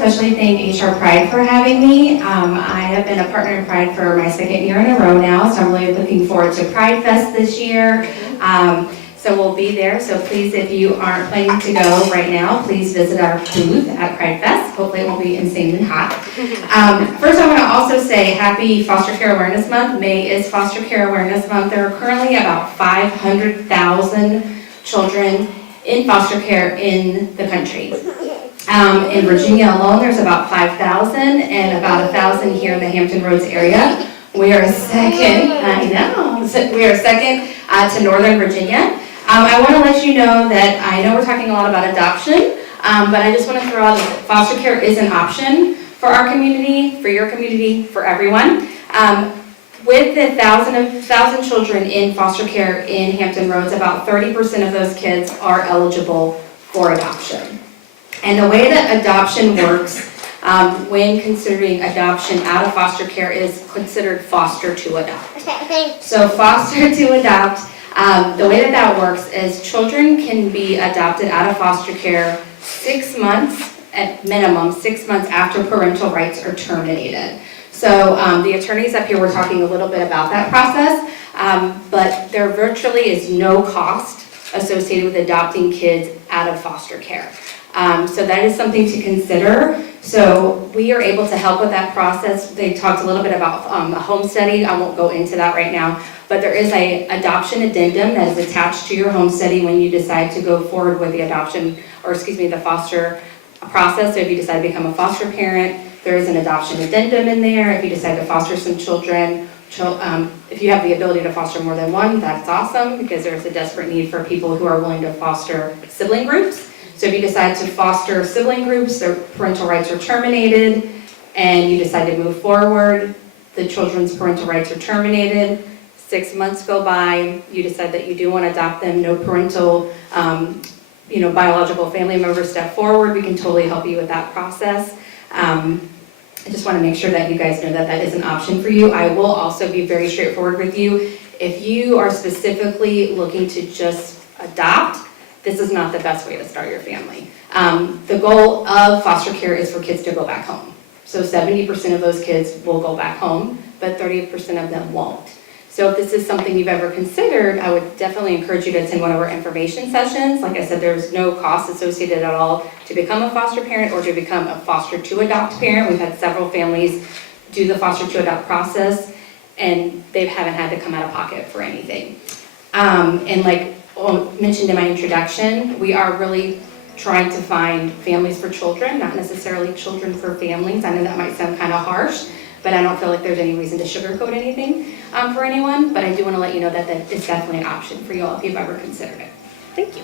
especially thank HR Pride for having me. I have been a partner in Pride for my second year in a row now, so I'm really looking forward to Pride Fest this year. So we'll be there, so please, if you aren't planning to go right now, please visit our booth at Pride Fest. Hopefully it won't be insanely hot. First, I want to also say happy Foster Care Awareness Month. May is Foster Care Awareness Month. There are currently about 500,000 children in foster care in the country. In Virginia alone, there's about 5,000 and about 1,000 here in the Hampton Roads area. We are second, we are second to Northern Virginia. I want to let you know that I know we're talking a lot about adoption, but I just want to throw out that foster care is an option for our community, for your community, for everyone. With the 1,000 children in foster care in Hampton Roads, about 30% of those kids are eligible for adoption. And the way that adoption works when considering adoption out of foster care is considered foster to adopt. So foster to adopt, the way that that works is children can be adopted out of foster care 6 months, at minimum, 6 months after parental rights are terminated. So the attorneys up here were talking a little bit about that process, but there virtually is no cost associated with adopting kids out of foster care. So that is something to consider. So we are able to help with that process. They talked a little bit about a home study. I won't go into that right now, but there is an adoption addendum that is attached to your home study when you decide to go forward with the adoption, or excuse me, the foster process. So if you decide to become a foster parent, there is an adoption addendum in there. If you decide to foster some children, if you have the ability to foster more than one, that's awesome, because there's a desperate need for people who are willing to foster sibling groups. So if you decide to foster sibling groups, their parental rights are terminated, and you decide to move forward, the children's parental rights are terminated, 6 months go by, you decide that you do want to adopt them, no parental, biological family members step forward, we can totally help you with that process. I just want to make sure that you guys know that that is an option for you. I will also be very straightforward with you. If you are specifically looking to just adopt, this is not the best way to start your family. The goal of foster care is for kids to go back home. So 70% of those kids will go back home, but 30% of them won't. So if this is something you've ever considered, I would definitely encourage you to attend one of our information sessions. Like I said, there's no cost associated at all to become a foster parent or to become a foster to adopt parent. We've had several families do the foster to adopt process, and they haven't had to come out of pocket for anything. And like mentioned in my introduction, we are really trying to find families for children, not necessarily children for families. I know that might sound kind of harsh, but I don't feel like there's any reason to sugarcoat anything for anyone, but I do want to let you know that that is definitely an option for you all if you've ever considered it. Thank you.